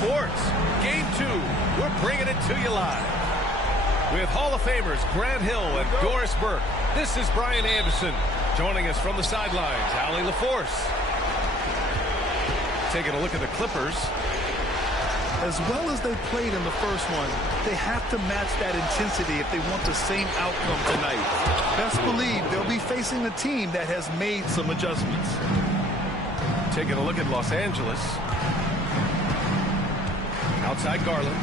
Sports, Game 2, we're bringing it to you live. With Hall of Famers Grant Hill and Doris Burke, this is Brian Anderson. Joining us from the sidelines, Allie LaForce. Taking a look at the Clippers. As well as they played in the first one, they have to match that intensity if they want the same outcome tonight. Best believe they'll be facing a team that has made some adjustments. Taking a look at Los Angeles. Outside Garland.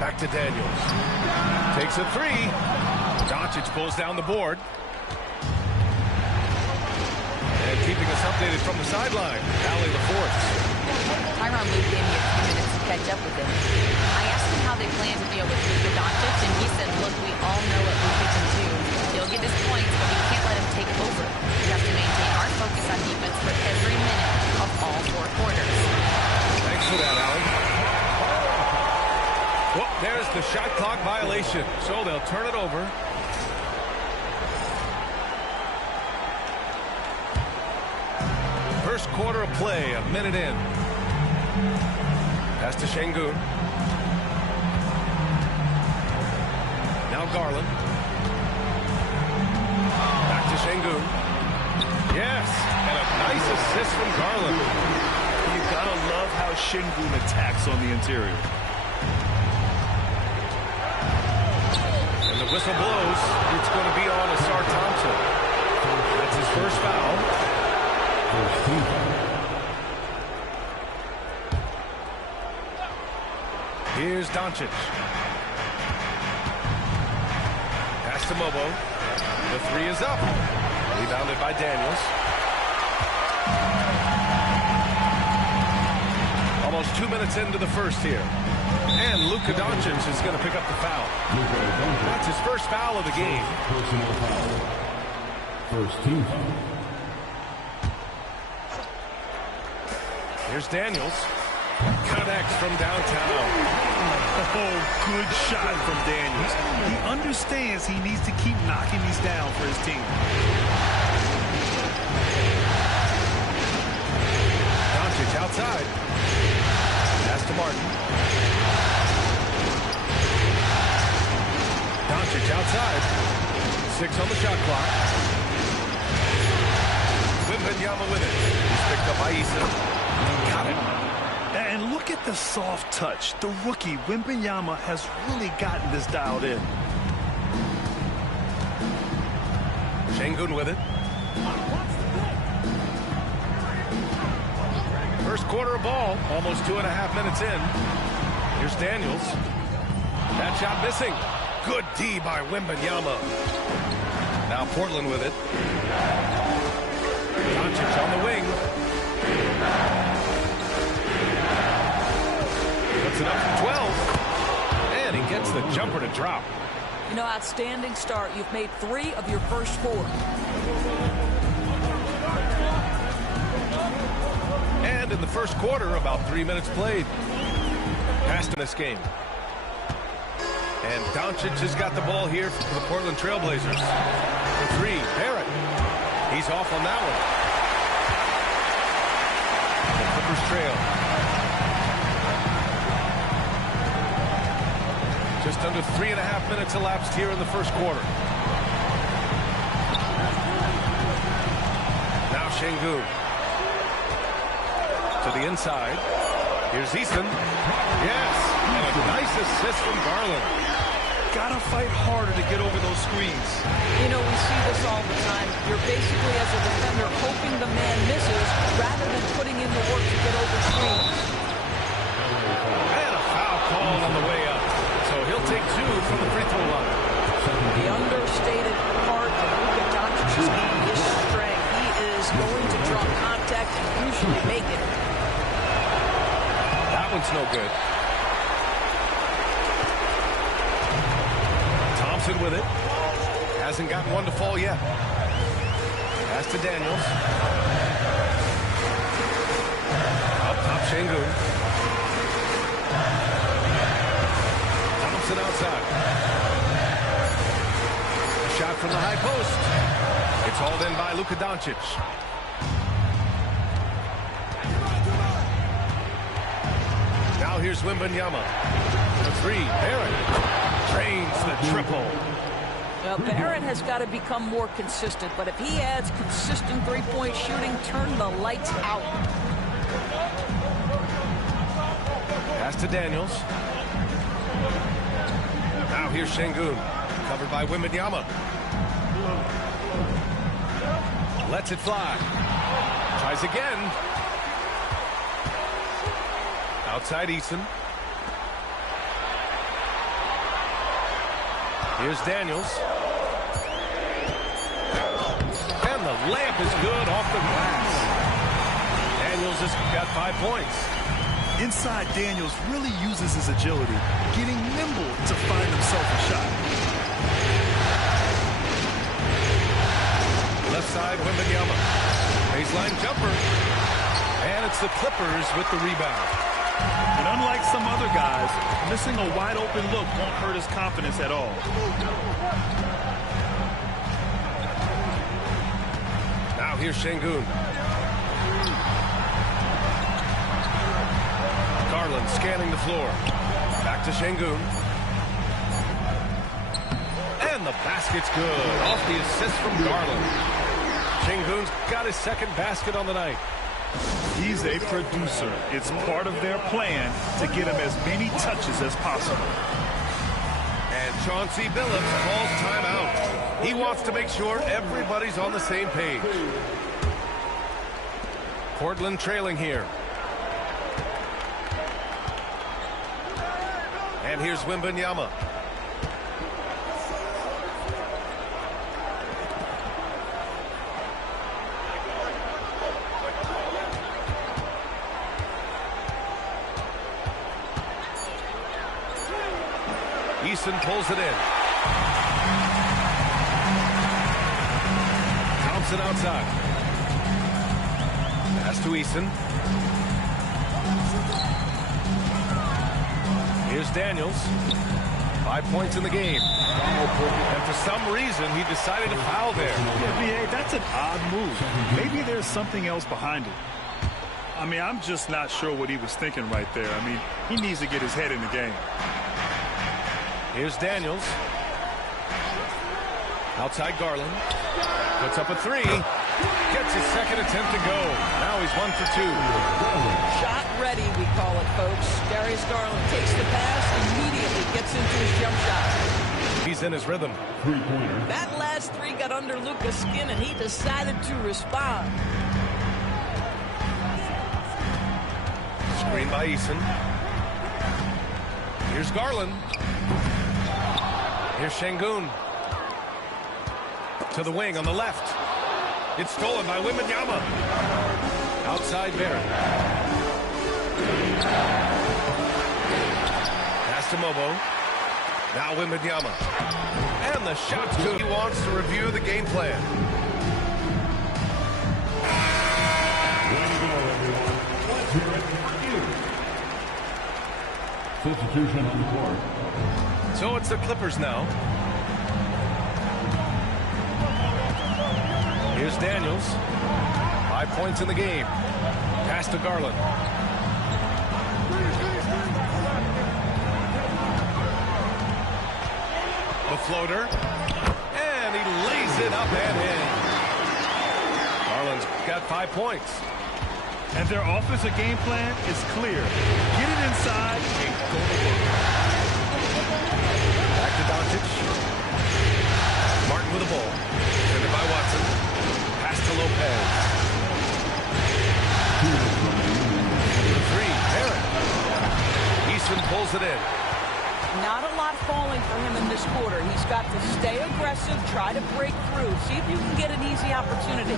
Back to Daniels. Takes a three. Doncic pulls down the board. And keeping us updated from the sideline, Allie LaForce. Tyronn Lue gave me a few minutes to catch up with him. I asked him how they plan to deal with Luka Doncic, and he said, look, we all know what Luka can do. He'll get his points, but we can't let him take over. We have to maintain our focus on defense for every minute of all 4 quarters. Thanks for that, Allie. Well, there's the shot clock violation, so they'll turn it over. First quarter of play, a minute in. Pass to Şengün. Now Garland. Back to Şengün. Yes, and a nice assist from Garland. You gotta love how Şengün attacks on the interior. And the whistle blows. It's going to be on Asar Thompson. That's his first foul. Here's Doncic. Pass to Mobo. The three is up. Rebounded by Daniels. Almost 2 minutes into the first here. And Luka Doncic is going to pick up the foul. That's his first foul of the game. Personal foul. First team foul. Here's Daniels. Connects from downtown. Oh, good shot from Daniels. He understands he needs to keep knocking these down for his team. Doncic outside. Pass to Martin. Doncic outside. 6 on the shot clock. Wembanyama with it. He's picked up by Issa. Got it. And look at the soft touch. The rookie, Wembanyama, has really gotten this dialed in. Şengün with it. First quarter of ball, almost 2.5 minutes in. Here's Daniels. That shot missing. Good D by Wembanyama. Now Portland with it. Doncic on the wing. Puts it up from 12. And he gets the jumper to drop. You know, outstanding start. You've made 3 of your first 4. And in the first quarter, about 3 minutes played. Passed in this game. And Doncic has got the ball here for the Portland Trailblazers. The 3, Barrett. He's off on that one. The Clippers trail. Just under 3.5 minutes elapsed here in the first quarter. Now Şengün. To the inside. Here's Eason. Yes, and a nice assist from Garland. Gotta fight harder to get over those screens. You know, we see this all the time. You're basically, as a defender, hoping the man misses rather than putting in the work to get over screens. And a foul call on the way up. So he'll take 2 from the free throw line. The understated part of Luka Doncic's game is strength. He is going to draw contact and usually make it. That one's no good. Thompson with it. Hasn't gotten one to fall yet. Pass to Daniels. Up top, Şengün. Thompson outside. A shot from the high post. It's hauled in by Luka Doncic. Now here's Wembanyama. The 3, Barrett. Drains the triple. Well, Barrett has got to become more consistent, but if he adds consistent three-point shooting, turn the lights out. Pass to Daniels. Now here's Şengün. Covered by Wembanyama. Lets it fly. Tries again. Outside Eason. Here's Daniels. And the layup is good off the glass. Daniels has got 5 points. Inside, Daniels really uses his agility, getting nimble to find himself a shot. Left side, Wembanyama. Baseline jumper. And it's the Clippers with the rebound. And unlike some other guys, missing a wide-open look won't hurt his confidence at all. Now here's Şengün. Garland scanning the floor. Back to Şengün. And the basket's good. Off the assist from Garland. Şengün's got his second basket on the night. He's a producer. It's part of their plan to get him as many touches as possible. And Chauncey Billups calls timeout. He wants to make sure everybody's on the same page. Portland trailing here. And here's Wembanyama. Eason pulls it in. Thompson outside. Pass to Eason. Here's Daniels. 5 points in the game. And for some reason, he decided to foul there. Yeah, B.A., that's an odd move. Maybe there's something else behind it. I mean, I'm just not sure what he was thinking right there. I mean, he needs to get his head in the game. Here's Daniels. Outside Garland. Puts up a 3. Gets his second attempt to go. Now he's 1 for 2. Shot ready, we call it, folks. Darius Garland takes the pass, immediately gets into his jump shot. He's in his rhythm. That last 3 got under Luka's skin, and he decided to respond. Screen by Eason. Here's Garland. Here's Şengün. To the wing on the left. It's stolen by Wembanyama. Outside Barrett. Pass to Mobo. Now Wembanyama. And the shot's good. He wants to review the game plan. Substitution on the court. So it's the Clippers now. Here's Daniels. 5 points in the game. Pass to Garland. The floater. And he lays it up and in. Garland's got 5 points. And their offensive game plan is clear. Get it inside and go to work. Back to Doncic. Martin with the ball. Defended by Watson. Pass to Lopez. The three. Barrett. Easton pulls it in. Not a lot falling for him in this quarter. He's got to stay aggressive, try to break through, see if you can get an easy opportunity.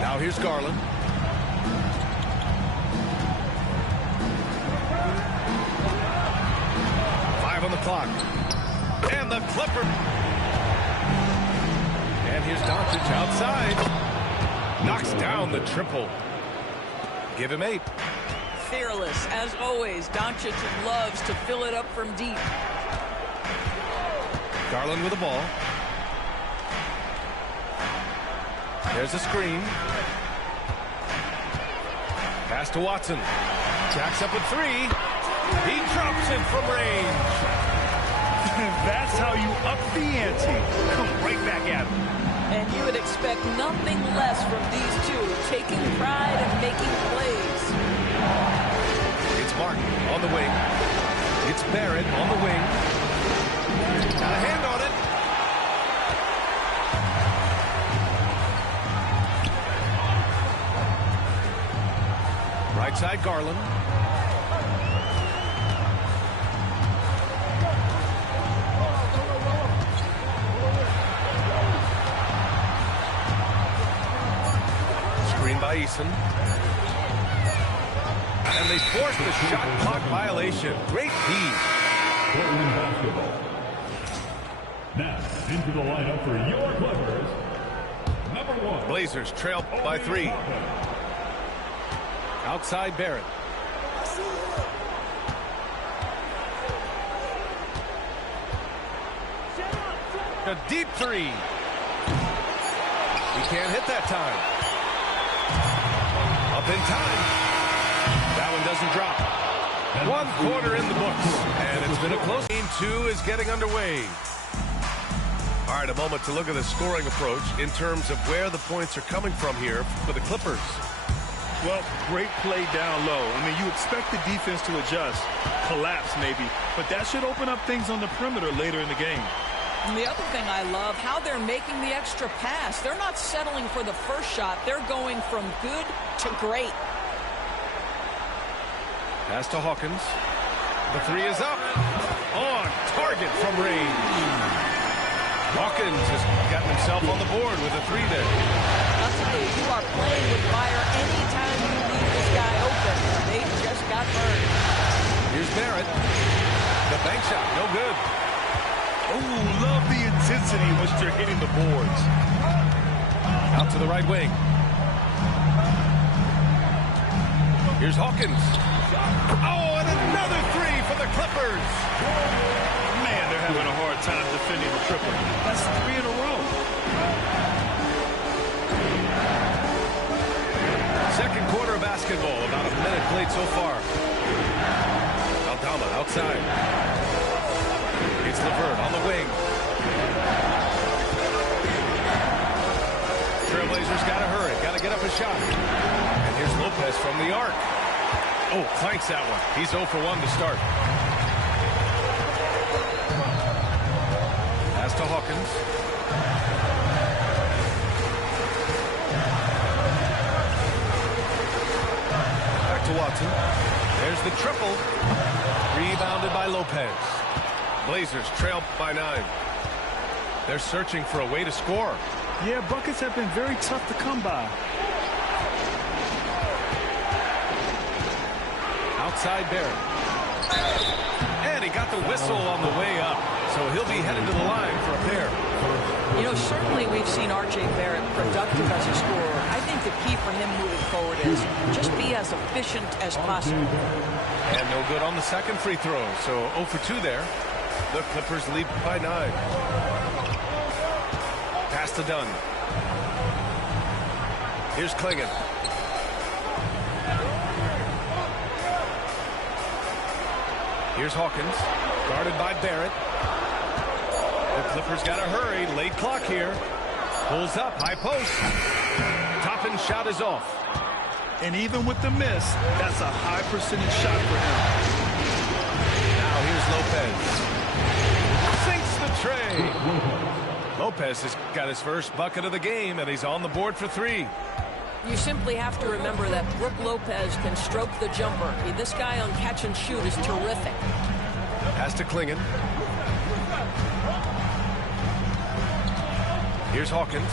Now here's Garland. Five on the clock. And the Clipper. And here's Doncic outside. Knocks down the triple. Give him 8. Fearless, as always. Doncic loves to fill it up from deep. Garland with the ball. There's a screen. Pass to Watson. Jacks up with 3. He drops it from range. That's how you up the ante. Come right back at him. And you would expect nothing less from these two, taking pride and making plays. It's Martin on the wing. It's Barrett on the wing. Got a hand on it. Right side, Garland. Screen by Eason. And they forced the shot clock violation. Great D. Portland basketball. Now, into the lineup for your Clippers. Number 1. Blazers trail by 3. Outside Barrett. A deep 3. He can't hit that time. Up in time. That one doesn't drop. 1 quarter in the books. And it's been a close game. 2 is getting underway. All right, a moment to look at the scoring approach in terms of where the points are coming from here for the Clippers. Well, great play down low. I mean, you expect the defense to adjust, collapse maybe, but that should open up things on the perimeter later in the game. And the other thing I love, how they're making the extra pass. They're not settling for the first shot. They're going from good to great. Pass to Hawkins. The 3 is up. On target from range. Hawkins has gotten himself on the board with a 3 there. I'll tell you, you are playing with fire anytime you leave this guy open. They just got burned. Here's Barrett. The bank shot, no good. Oh, love the intensity in which they're hitting the boards. Out to the right wing. Here's Hawkins. Oh, and another 3 for the Clippers. Man, they're having a hard time defending the triple. That's 3 in a row. Second quarter of basketball, about a minute played so far. Aldama outside. It's LeVert on the wing. Trailblazers got to hurry, got to get up a shot. And here's Lopez from the arc. Oh, clanks that one. He's 0 for 1 to start. Pass to Hawkins. Back to Watson. There's the triple. Rebounded by Lopez. Blazers trail by 9. They're searching for a way to score. Yeah, buckets have been very tough to come by. Outside Barrett. And he got the whistle on the way up. So he'll be headed to the line for a pair. You know, certainly we've seen R.J. Barrett productive as a scorer. I think the key for him moving forward is just be as efficient as possible. And no good on the second free throw. So 0 for 2 there. The Clippers lead by 9. Pass to Dunn. Here's Klingon. Here's Hawkins. Guarded by Barrett. The Clippers got to hurry. Late clock here. Pulls up. High post. Toppin shot is off. And even with the miss, that's a high percentage shot for him. Now here's Lopez. Sinks the tray. Lopez has got his first bucket of the game, and he's on the board for 3. You simply have to remember that Brook Lopez can stroke the jumper. This guy on catch and shoot is terrific. Pass to Klingen. Here's Hawkins.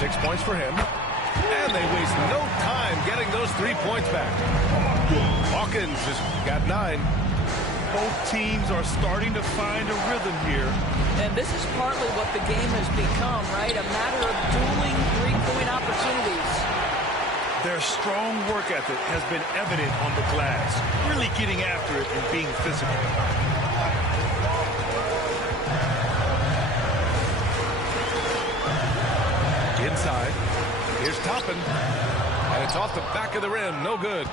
6 points for him. And they waste no time getting those 3 points back. Hawkins has got 9. Both teams are starting to find a rhythm here. And this is partly what the game has become, right? A matter of dueling three-point opportunities. Their strong work ethic has been evident on the glass, really getting after it and being physical. Inside. Here's Toppin. And it's off the back of the rim. No good.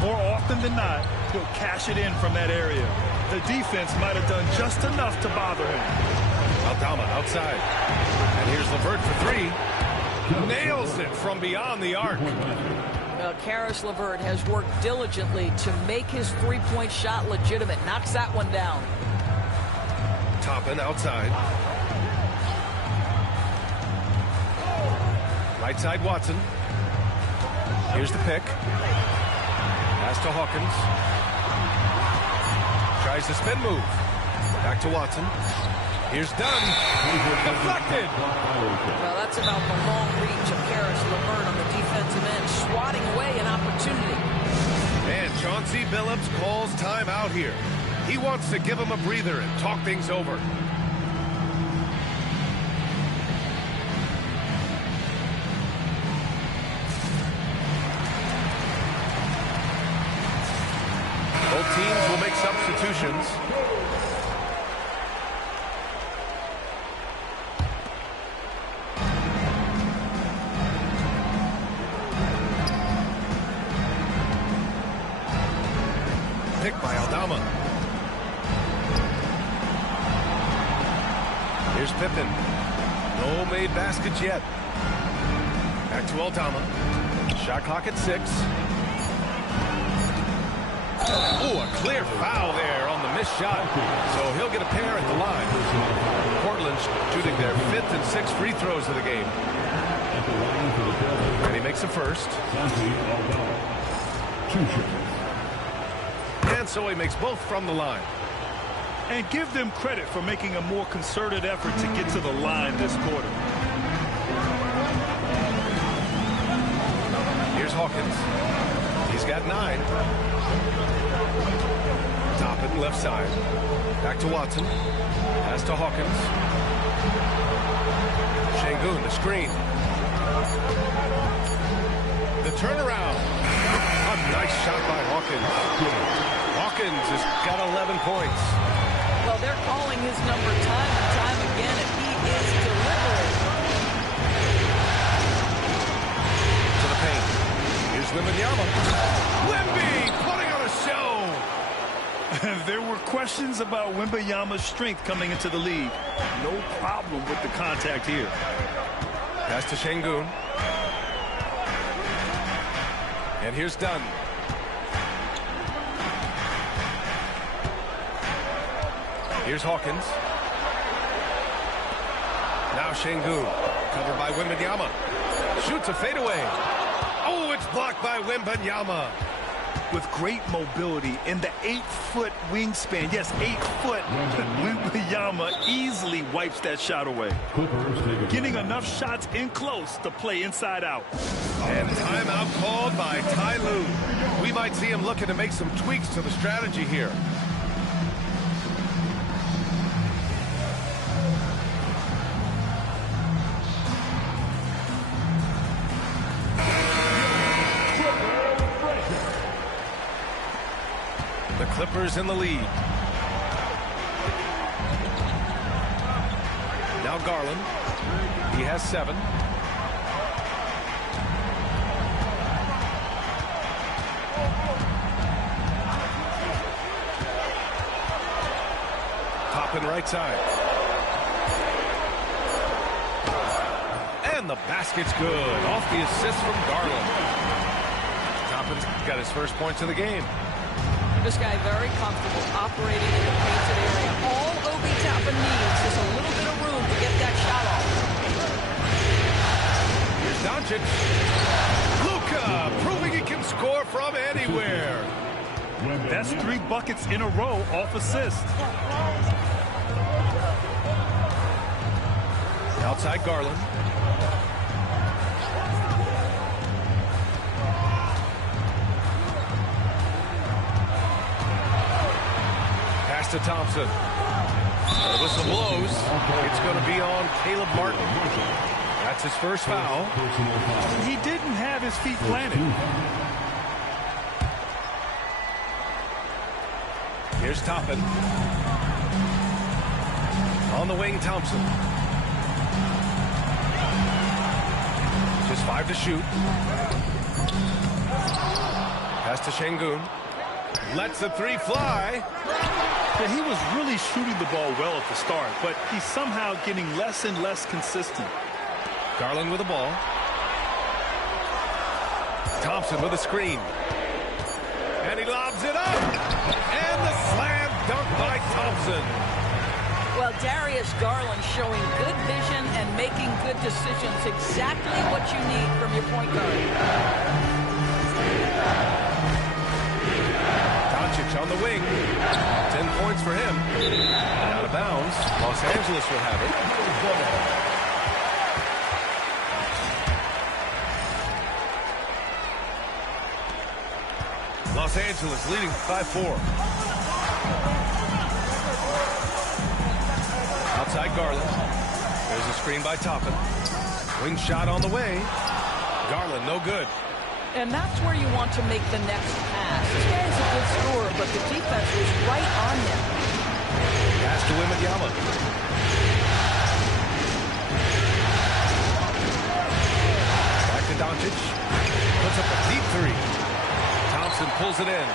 More often than not, he'll cash it in from that area. The defense might have done just enough to bother him. Aldama outside. And here's LeVert for 3. Nails it from beyond the arc. Well, Karis LeVert has worked diligently to make his three-point shot legitimate. Knocks that one down. Toppin outside. Right side Watson. Here's the pick. Pass to Hawkins. Tries the spin move. Back to Watson. Here's Dunn. Deflected. Well, that's about the long reach of Karis LeVert on the defensive end, swatting away an opportunity. And Chauncey Billups calls timeout here. He wants to give him a breather and talk things over. Both teams will make substitutions. Pick by Aldama. Here's Pippen. No made baskets yet. Back to Aldama. Shot clock at 6. Oh, a clear foul there on the missed shot. So he'll get a pair at the line. Portland's shooting their 5th and 6th free throws of the game. And he makes the first. And so he makes both from the line. And give them credit for making a more concerted effort to get to the line this quarter. Here's Hawkins. He's got 9. Toppin left side. Back to Watson. Pass to Hawkins. Şengün, the screen. The turnaround. A nice shot by Hawkins. Hawkins has got 11 points. Well, they're calling his number time and time again, and he is delivering. To the paint. Here's Wembanyama. Wemby putting on a show. There were questions about Wembanyama's strength coming into the league. No problem with the contact here. Pass to Şengün. And here's Dunn. Here's Hawkins. Now Şengün. Covered by Wembanyama. Shoots a fadeaway. Oh, it's blocked by Wembanyama. With great mobility in the 8-foot wingspan. Yes, 8 foot. Wembanyama easily wipes that shot away. Getting enough shots in close to play inside out. And timeout called by Ty Lue. We might see him looking to make some tweaks to the strategy here. The Clippers in the lead. Now Garland. He has 7. Toppin right side. the basket's good. Off the assist from Garland. Toppin's got his first points of the game. This guy very comfortable operating in the painted area. All Obi Toppin needs is a little bit of room to get that shot off. Here's Doncic. Luka proving he can score from anywhere. That's 3 buckets in a row off assist. Outside Garland. Pass to Thompson. The whistle blows. It's going to be on Caleb Martin. That's his first foul. He didn't have his feet planted. Here's Toppin. On the wing, Thompson. Just 5 to shoot. Pass to Şengün. Lets the 3 fly. Yeah, he was really shooting the ball well at the start, but he's somehow getting less and less consistent. Garland with the ball. Thompson with a screen. And he lobs it up. And the slam dunk by Thompson. Well, Darius Garland showing good vision and making good decisions. Exactly what you need from your point guard. Doncic on the wing. 10 points for him. Out of bounds. Los Angeles will have it. Los Angeles leading by 4. Outside Garland. There's a screen by Toppin. Wing shot on the way. Garland, no good. And that's where you want to make the next pass. This guy's a good scorer, but the defense was right on him. Pass to Wembanyama. Back to Doncic. Puts up a deep 3. Thompson pulls it in.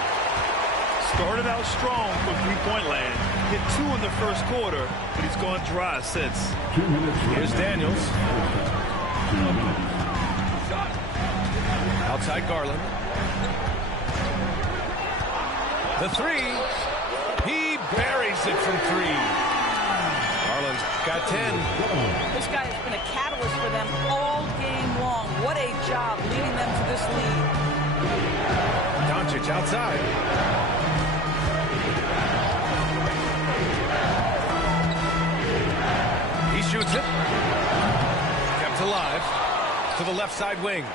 Started out strong from three-point land. Hit 2 in the first quarter, but he's gone dry since. Here's Daniels. Outside Garland. The 3. He buries it from 3. Garland's got 10. This guy has been a catalyst for them all game long. What a job leading them to this lead. Doncic outside. He shoots it. Kept alive. To the left side wing.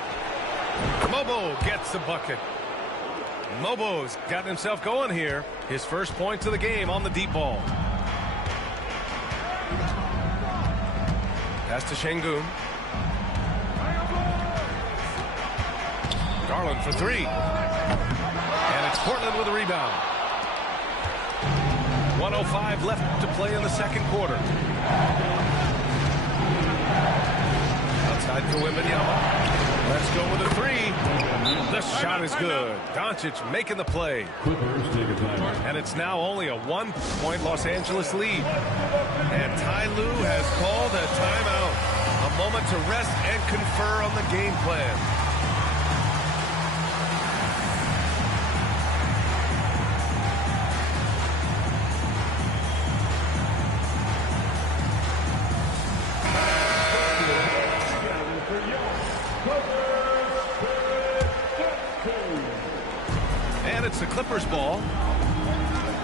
Mobo gets the bucket. Mobo's got himself going here. His first points of the game on the deep ball. Pass to Şengün. Garland for 3. And it's Portland with a rebound. 1:05 left to play in the second quarter. Outside for Wembanyama. Let's go with a 3. The shot is good. Doncic making the play. And it's now only a 1-point Los Angeles lead. And Ty Lue has called a timeout. A moment to rest and confer on the game plan. And it's the Clippers ball.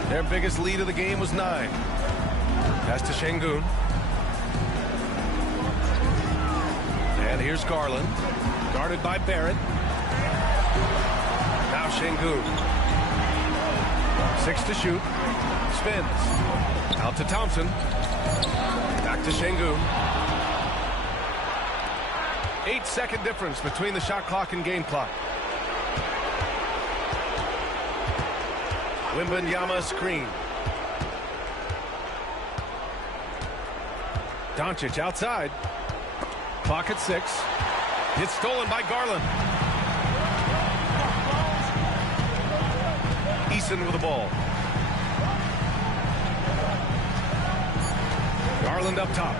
Their biggest lead of the game was 9. Pass to Şengün. And here's Garland. Guarded by Barrett. Now Şengün. 6 to shoot. Spins. Out to Thompson. Back to Şengün. 8-second difference between the shot clock and game clock. Wembanyama screen. Doncic outside. Clock at 6. It's stolen by Garland. Eason with the ball. Garland up top.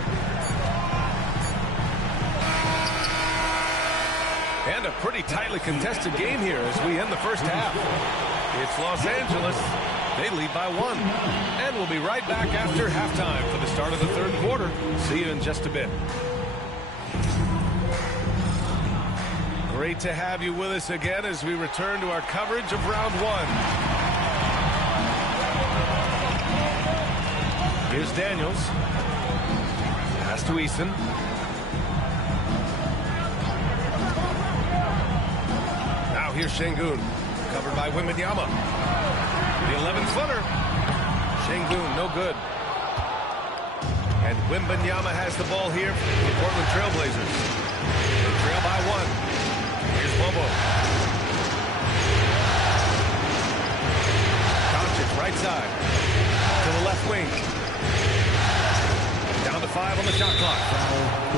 And a pretty tightly contested game here as we end the first half. It's Los Angeles. They lead by 1. And we'll be right back after halftime for the start of the third quarter. See you in just a bit. Great to have you with us again as we return to our coverage of round 1. Here's Daniels. Pass to Eason. Now here's Şengün. Covered by Wembanyama. The 11-footer. Şengün, no good. And Wembanyama has the ball here for the Portland Trailblazers. They trail by 1. Here's Bobo. Doncic, right side. To the left wing. Down to 5 on the shot clock.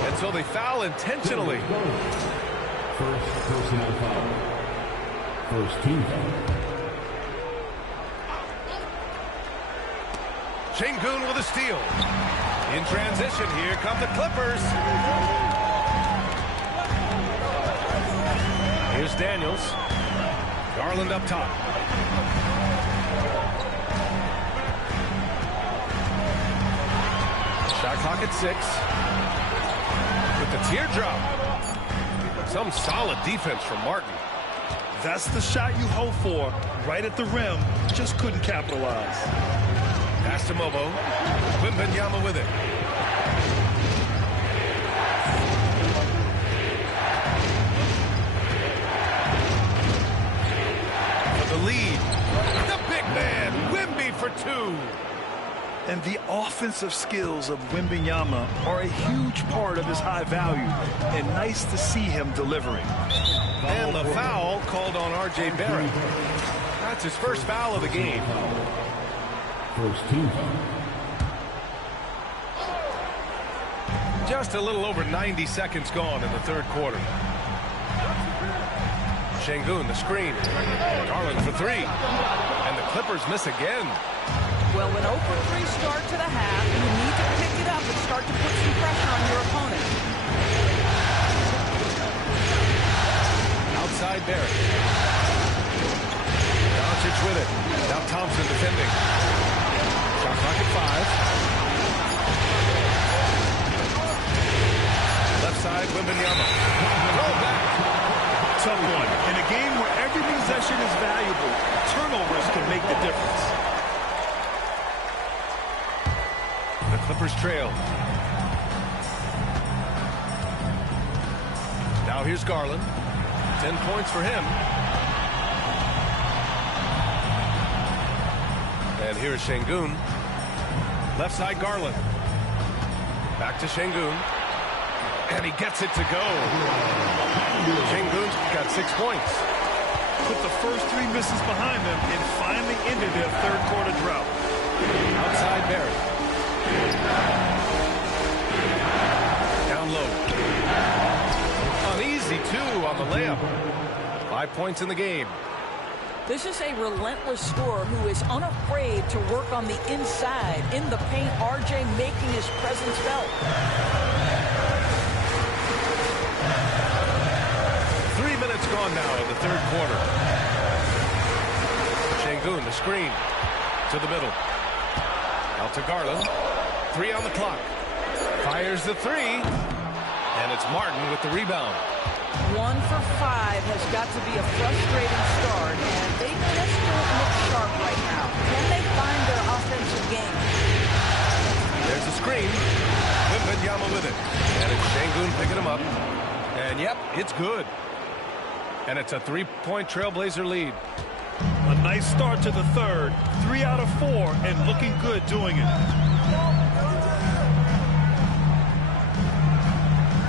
And so they foul intentionally. First personal foul. First team foul. Şengün with a steal. In transition, here come the Clippers. Here's Daniels. Garland up top. Shot clock at 6. With the teardrop. Some solid defense from Martin. That's the shot you hope for. Right at the rim. Just couldn't capitalize. Pass to Mobo. Wembanyama with it. For the lead. The big man. Wemby for 2. And the offensive skills of Wembanyama are a huge part of his high value. And nice to see him delivering. And the foul called on R.J. Barrett. That's his first foul of the game. First team foul. Just a little over 90 seconds gone in the third quarter. Şengün, the screen. Garland for 3. And the Clippers miss again. Well, an 0-for-3 start to the half, you need to pick it up and start to put some pressure on your opponent. Outside Barrett. Doncic with it. Now Thompson defending. Shot clock at 5. Left side, Wembanyama. Throw back. Tough one. In a game where every possession is valuable, turnovers can make the difference. The Clippers trail. Now here's Garland. 10 points for him. And here's Şengün. Left side Garland. Back to Şengün. And he gets it to go. Şengün's got 6 points. Put the first 3 misses behind them and finally ended their third quarter drought. Outside Barrett. Down low. Uneasy, too, on the layup. 5 points in the game. This is a relentless scorer who is unafraid to work on the inside. In the paint, RJ making his presence felt. 3 minutes gone now in the third quarter. Şengün, the screen. To the middle. Out to Garland. 3 on the clock. Fires the 3. And it's Martin with the rebound. 1 for 5 has got to be a frustrating start, and they just don't look sharp right now. Can they find their offensive game? There's a screen. Wembanyama with it. And it's Şengün picking him up. And yep, it's good. And it's a 3-point Trailblazer lead. A nice start to the third. 3 out of 4 and looking good doing it.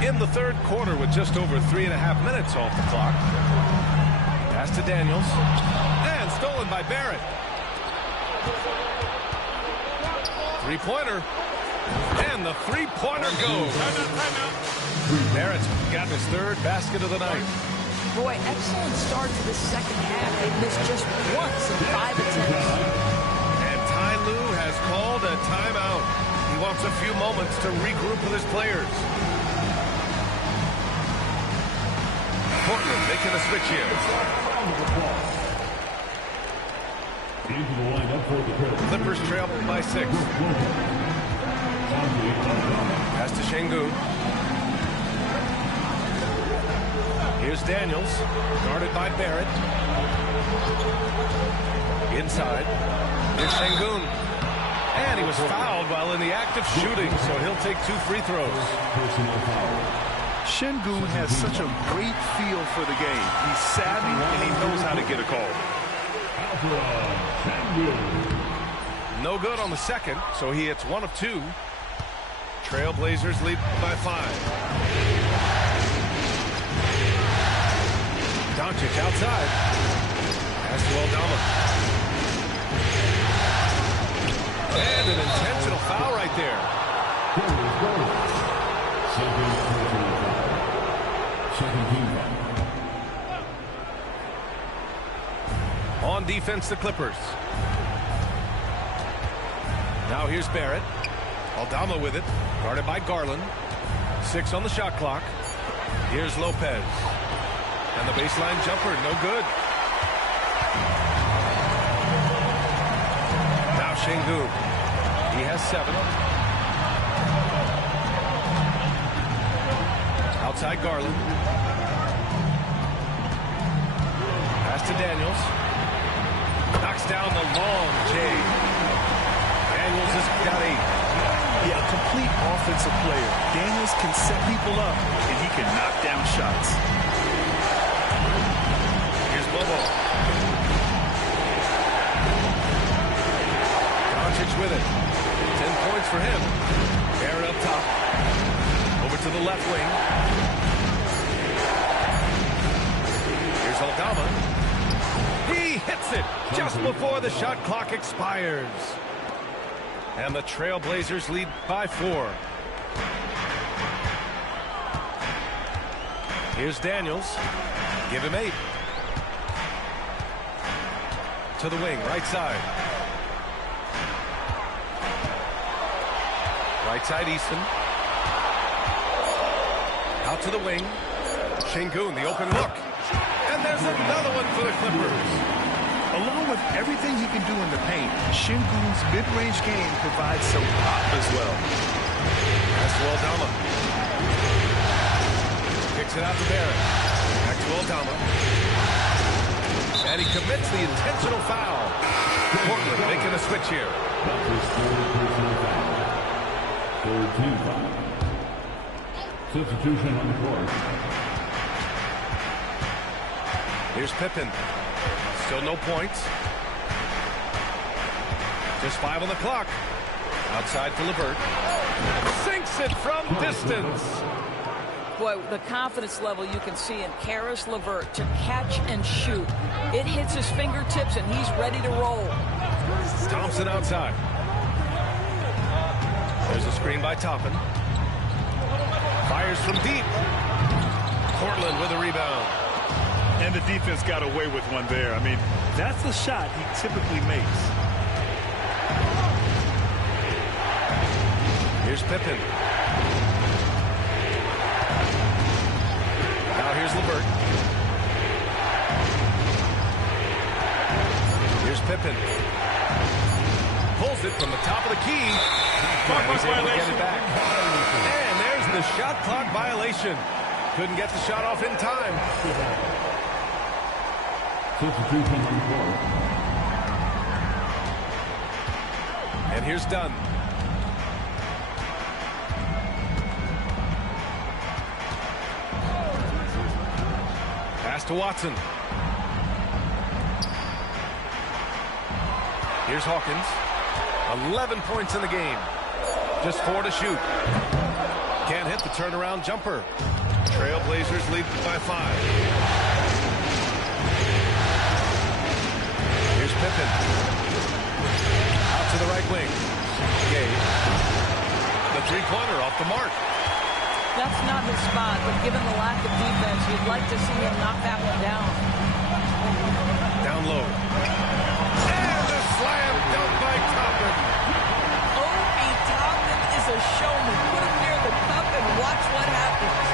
In the third quarter with just over 3.5 minutes off the clock. Pass to Daniels. And stolen by Barrett. 3-pointer. And the 3-pointer goes. Barrett's got his third basket of the night. Boy, excellent start to the second half. They missed just once in 5 attempts. And Ty Lue has called a timeout. He wants a few moments to regroup with his players. Portland making a switch here. Into the lineup for the Clippers trail by 6. Pass to Şengün. Here's Daniels, guarded by Barrett. Inside. Here's Şengün. And he was fouled while in the act of shooting, so he'll take 2 free throws. Şengün has such a great feel for the game. He's savvy and he knows how to get a call. No good on the second, so he hits 1 of 2. Trailblazers lead by 5. Doncic outside. Pass to Aldama. And an intentional foul right there. On defense, the Clippers. Now here's Barrett. Aldama with it, guarded by Garland. 6 on the shot clock. Here's Lopez. And the baseline jumper, no good. Now Şengün. He has 7. Outside Garland. Pass to Daniels. Knocks down the long J. Daniels has got 8. Yeah, a complete offensive player. Daniels can set people up, and he can knock down shots. Here's Bobo. Doncic with it. 10 points for him. Barrett up top. Over to the left wing. Here's Aldama. He hits it just before the shot clock expires. And the Trailblazers lead by 4. Here's Daniels. Give him 8. To the wing, right side. Right side, Easton. Out to the wing. Şengün, the open look. And there's another one for the Clippers. Along with everything he can do in the paint, Şengün's mid-range game provides some pop as well. Pass to Aldama. Kicks it out to Barrett. Back to Aldama. And he commits the intentional foul. Portland making a switch here. Substitution on the court. Here's Pippen. Still no points. Just 5 on the clock. Outside for LeVert. Sinks it from distance. Boy, the confidence level you can see in Caris LeVert to catch and shoot. It hits his fingertips and he's ready to roll. Thompson outside. There's a screen by Toppin. Fires from deep. Portland with a rebound. And the defense got away with one there. I mean, that's the shot he typically makes. Here's Pippen. Now here's LeVert. Here's Pippen. Pulls it from the top of the key. And he's able to get it back. And there's the shot clock violation. Couldn't get the shot off in time. Substitution on the court. And here's Dunn. Pass to Watson. Here's Hawkins. 11 points in the game. Just 4 to shoot. Can't hit the turnaround jumper. Trailblazers lead by 5. Here's Pippen. Out to the right wing. Gay. The three-pointer off the mark. That's not his spot, but given the lack of defense, you'd like to see him knock that one down. Down low. And a slam dunk by Toppin. Obi Toppin is a showman. Put him near the cup and watch what happens.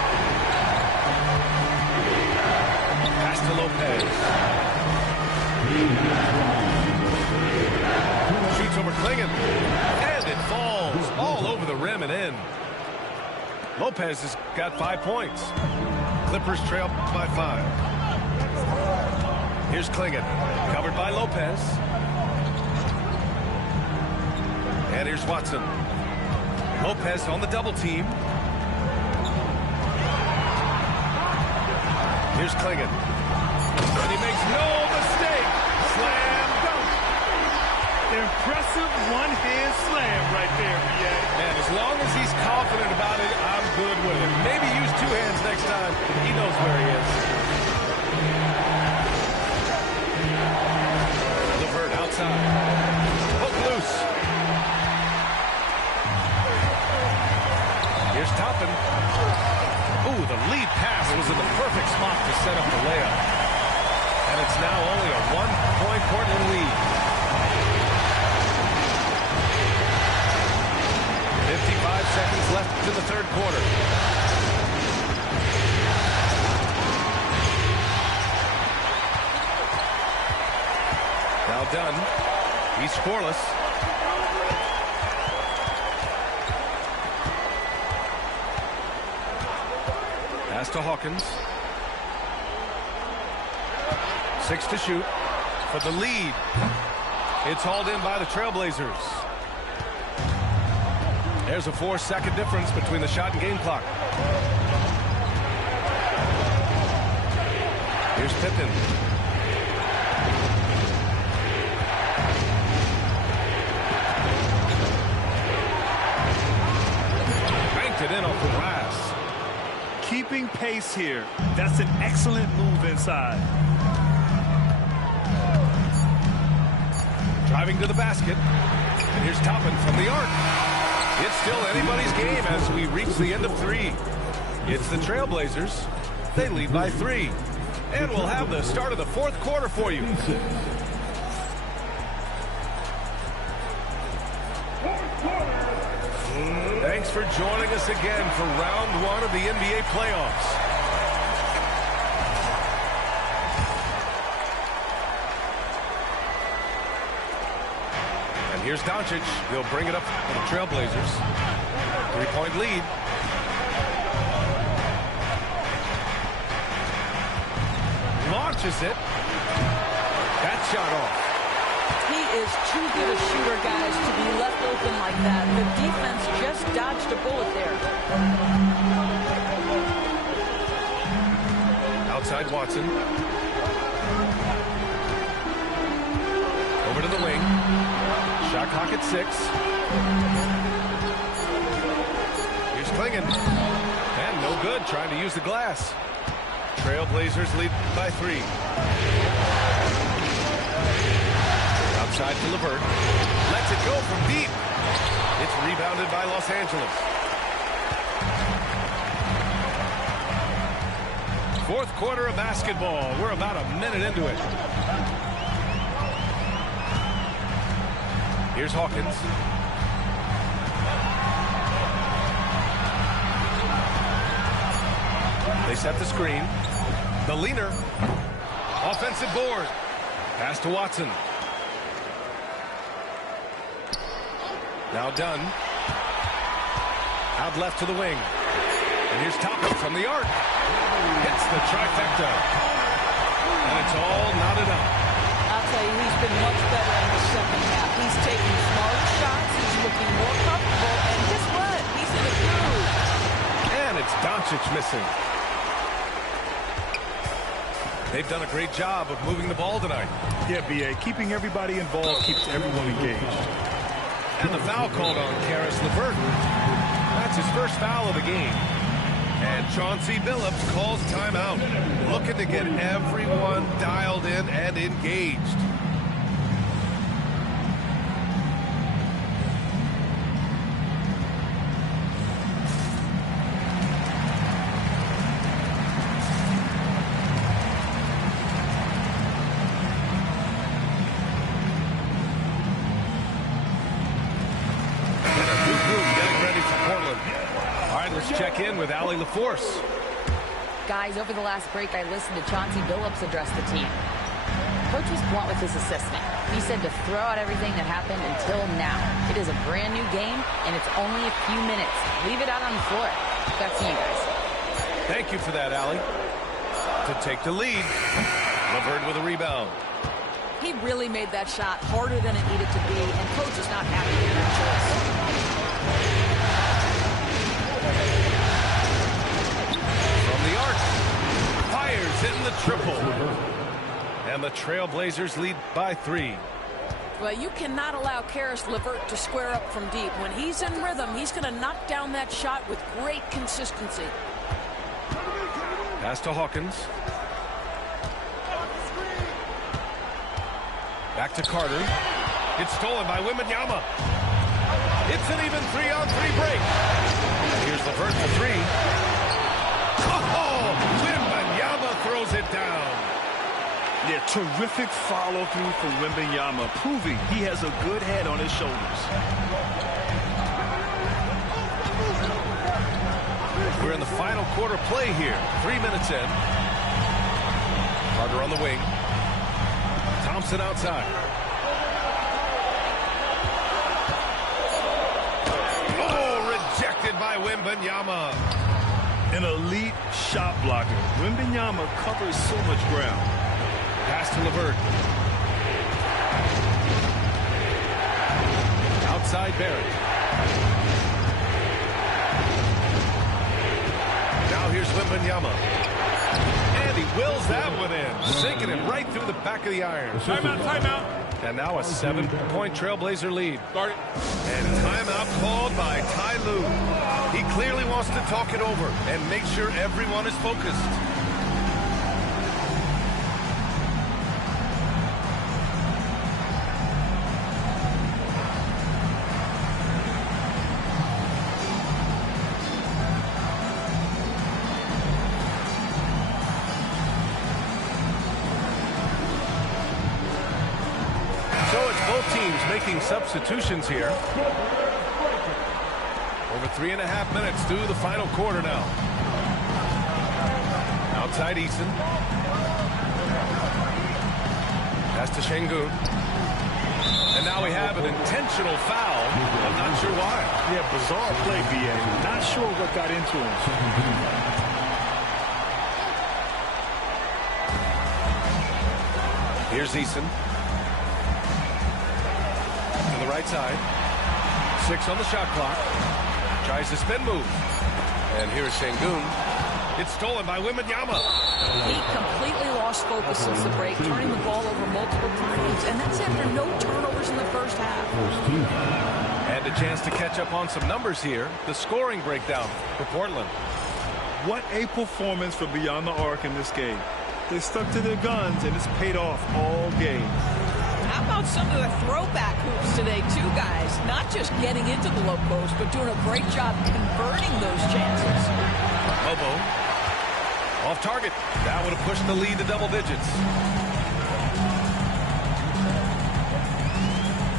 Lopez has got 5 points. Clippers trail by 5. Here's Klingon, covered by Lopez. And here's Watson. Lopez on the double team. Here's Klingon. And he makes no mistake. Slam dunk. Impressive one-hand slam right there, BA. And as long as he's confident about it, I'm good with it. Maybe use 2 hands next time. He knows where he is. LeVert outside. Hook loose. Here's Toppin. Ooh, the lead pass was in the perfect spot to set up the layup. And it's now only a 1-point Portland lead. 55 seconds left in the third quarter. Now done. He's scoreless. Pass to Hawkins. 6 to shoot for the lead. It's hauled in by the Trailblazers. There's a 4-second difference between the shot and game clock. Here's Pippen. Banked it in off the glass. Keeping pace here. That's an excellent move inside. Driving to the basket. And here's Toppin from the arc. It's still anybody's game as we reach the end of 3. It's the Trailblazers. They lead by 3. And we'll have the start of the fourth quarter for you. Thanks for joining us again for round 1 of the NBA playoffs. Here's Doncic. He'll bring it up for the Trailblazers. 3-point lead. Launches it. That shot off. He is too good a shooter, guys, to be left open like that. The defense just dodged a bullet there. Outside Watson. Over to the wing. Shot clock at 6. Here's Klingon. And no good, trying to use the glass. Trailblazers lead by 3. Outside to LeVert. Lets it go from deep. It's rebounded by Los Angeles. Fourth quarter of basketball. We're about a minute into it. Here's Hawkins. They set the screen. The leaner. Offensive board. Pass to Watson. Now done. Out left to the wing. And here's Toppin from the arc. Hits the trifecta. And it's all knotted up. I'll tell you, he's been much better in the second half. He's taking smarter shots. He's looking more comfortable. And guess what? He's in a groove. And it's Doncic missing. They've done a great job of moving the ball tonight. Yeah, B.A. Keeping everybody involved keeps everyone engaged. And the foul called on Karis LeVert. That's his first foul of the game. And Chauncey Billups calls timeout. Looking to get everyone dialed in and engaged. Check in with Allie LaForce. Guys, over the last break, I listened to Chauncey Billups address the team. Coach was blunt with his assistant. He said to throw out everything that happened until now. It is a brand new game, and it's only a few minutes. Leave it out on the floor. Back to you guys. Thank you for that, Allie. To take the lead, LeVert with a rebound. He really made that shot harder than it needed to be, and coach is not happy with that choice. From the arc, fires in the triple. And the Trailblazers lead by 3. Well, you cannot allow Karis LeVert to square up from deep. When he's in rhythm, he's going to knock down that shot with great consistency. Pass to Hawkins. Back to Carter. It's stolen by Wembanyama. It's an even 3-on-3 break. And here's LeVert for 3. Oh, Wembanyama throws it down. Yeah, terrific follow-through from Wembanyama, proving he has a good head on his shoulders. We're in the final quarter play here. 3 minutes in. Carter on the wing. Thompson outside. Oh, rejected by Wembanyama. An elite shot blocker. Wembanyama covers so much ground. Pass to LeVert. Outside Barrett. Now here's Wembanyama. And he wills that one in. Sinking it right through the back of the iron. Timeout, timeout. And now a 7-point Trailblazer lead. Start it. And timeout called by Ty Lue. He clearly wants to talk it over and make sure everyone is focused. Making substitutions here. Over 3.5 minutes through the final quarter now. Outside Eason. Pass to Şengün. And now we have an intentional foul. I'm not sure why. Yeah, bizarre play, BA. Not sure what got into him. Here's Eason. Right side. 6 on the shot clock. Tries the spin move. And here's Şengün. It's stolen by Wembanyama. He completely lost focus since the break, turning the ball over multiple times, and that's after no turnovers in the first half. And a chance to catch up on some numbers here. The scoring breakdown for Portland. What a performance for Beyond the Arc in this game. They stuck to their guns, and it's paid off all game. How about some of the throwback hoops today, too, guys? Not just getting into the low post, but doing a great job converting those chances. Bobo. Off target. That would have pushed the lead to double digits.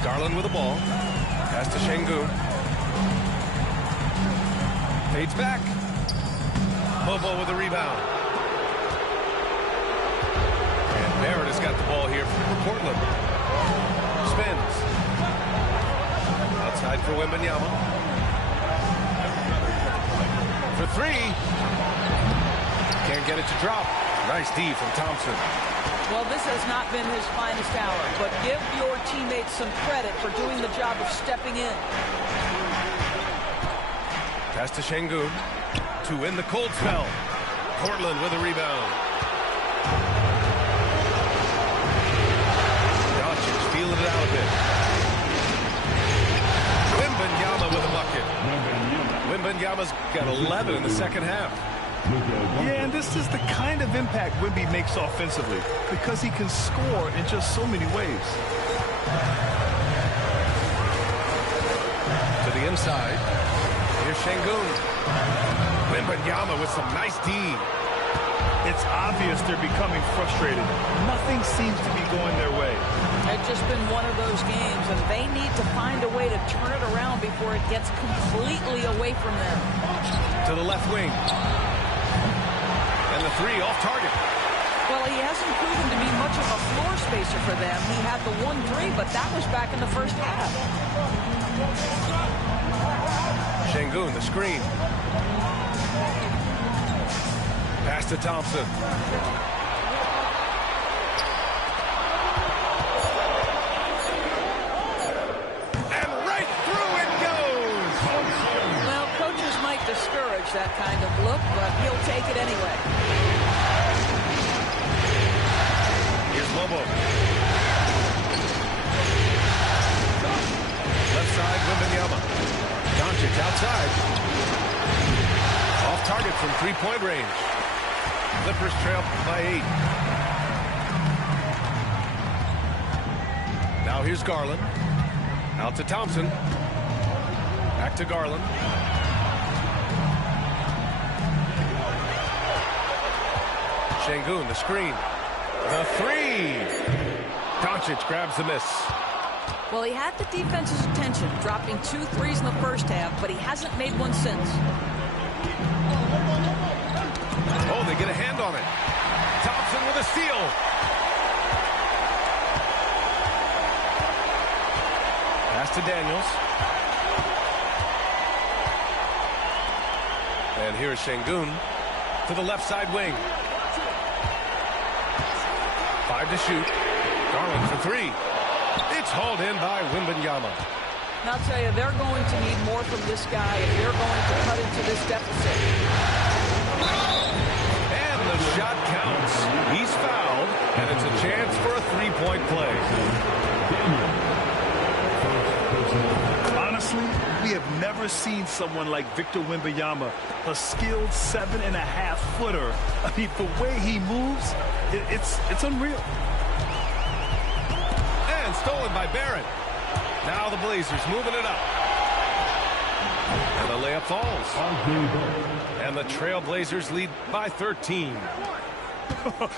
Garland with the ball. Pass to Şengün. Fades back. Bobo with the rebound. And Barrett has got the ball here for Portland. Spins. Outside for Wembanyama. For 3. Can't get it to drop. Nice D from Thompson. Well, this has not been his finest hour, but give your teammates some credit for doing the job of stepping in. Pass to Şengün. To win the cold spell. Portland with a rebound. Feeling it out a bit. Wembanyama with a bucket. Wembanyama's got 11 in the second half. Yeah, and this is the kind of impact Wemby makes offensively because he can score in just so many ways. To the inside. Here's Şengün. Wembanyama with some nice D. It's obvious they're becoming frustrated. Nothing seems to be going their way. It's just been one of those games, and they need to find a way to turn it around before it gets completely away from them. To the left wing. And the 3 off target. Well, he hasn't proven to be much of a floor spacer for them. He had the 1-3, but that was back in the first half. Şengün, the screen. Pass to Thompson. And right through it goes! Well, coaches might discourage that kind of look, but he'll take it anyway. Here's Lobo. Left side, Wembanyama. Doncic outside. Off target from three-point range. Clippers trail by 8. Now here's Garland. Out to Thompson. Back to Garland. Şengün, the screen. The three. Doncic grabs the miss. Well, he had the defense's attention, dropping 2 threes in the first half, but he hasn't made one since. Oh, they get a hand on it. Thompson with a steal. Pass to Daniels. And here's Şengün to the left side wing. 5 to shoot. Garland for 3. It's hauled in by Wembanyama. And I'll tell you, they're going to need more from this guy if they're going to cut into this deficit. And the shot counts. He's fouled, and it's a chance for a three-point play. Honestly, we have never seen someone like Victor Wembanyama, a skilled 7.5-footer. I mean, the way he moves, it's unreal. And stolen by Barrett. Now the Blazers moving it up. And the layup falls. And the Trail Blazers lead by 13.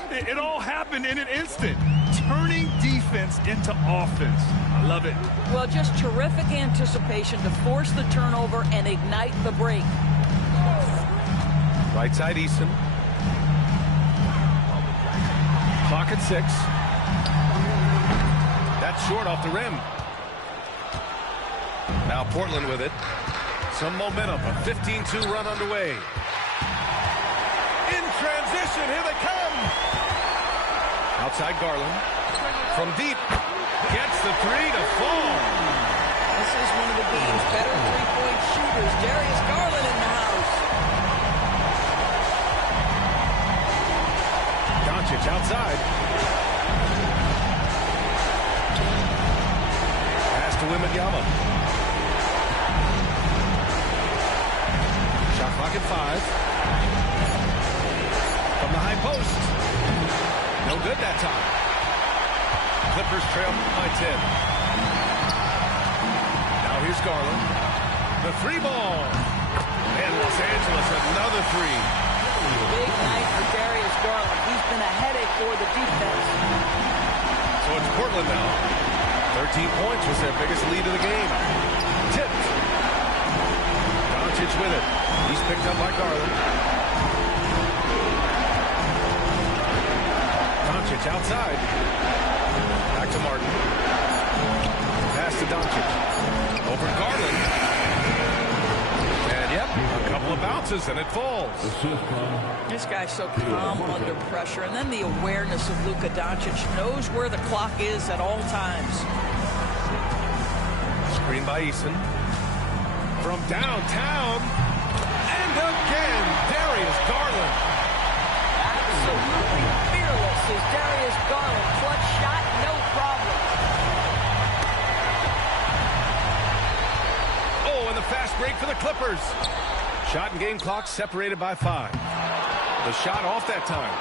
It all happened in an instant. Turning defense into offense. I love it. Well, just terrific anticipation to force the turnover and ignite the break. Right side, Eason. Clock at 6. That's short off the rim. Now Portland with it. Some momentum. A 15-2 run underway. In transition, here they come. Outside Garland. From deep. Gets the 3 to fall. This is one of the game's better three-point shooters. Darius Garland in the house. Doncic outside. Pass to Wembanyama. Shot clock at 5. From the high post. No good that time. Clippers trail by 10. Now here's Garland. The 3 ball. And Los Angeles another 3. Big night for Darius Garland. He's been a headache for the defense. So it's Portland now. 13 points was their biggest lead of the game. Tipped. Doncic with it. He's picked up by Garland. Doncic outside. Back to Martin. Pass to Doncic. Over Garland. And yep, a couple of bounces and it falls. This guy's so calm under pressure. And then the awareness of Luka Doncic, knows where the clock is at all times. Screen by Eason. From downtown. And again, Darius Garland. Absolutely fearless is Darius Garland. Clutch shot, no problem. Oh, and the fast break for the Clippers. Shot and game clock separated by 5. The shot off that time.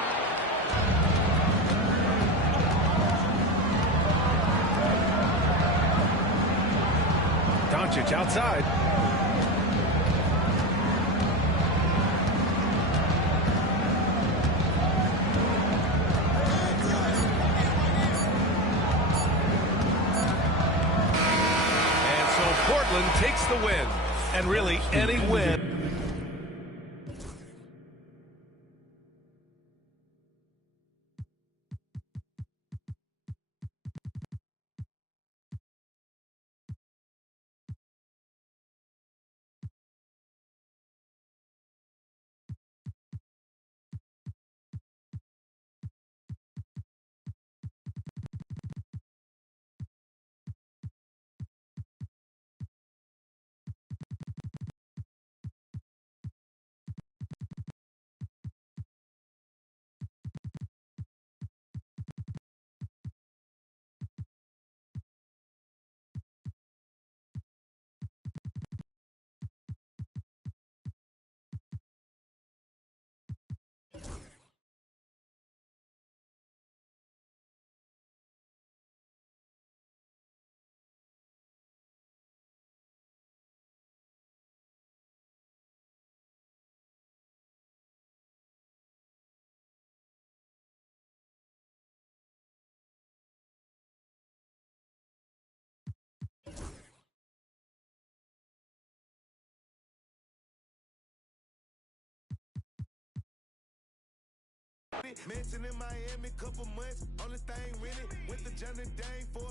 Doncic outside. And so Portland takes the win. And really, any win it. Mansion in Miami, couple months, only thing rented. Went to Johnny Dang for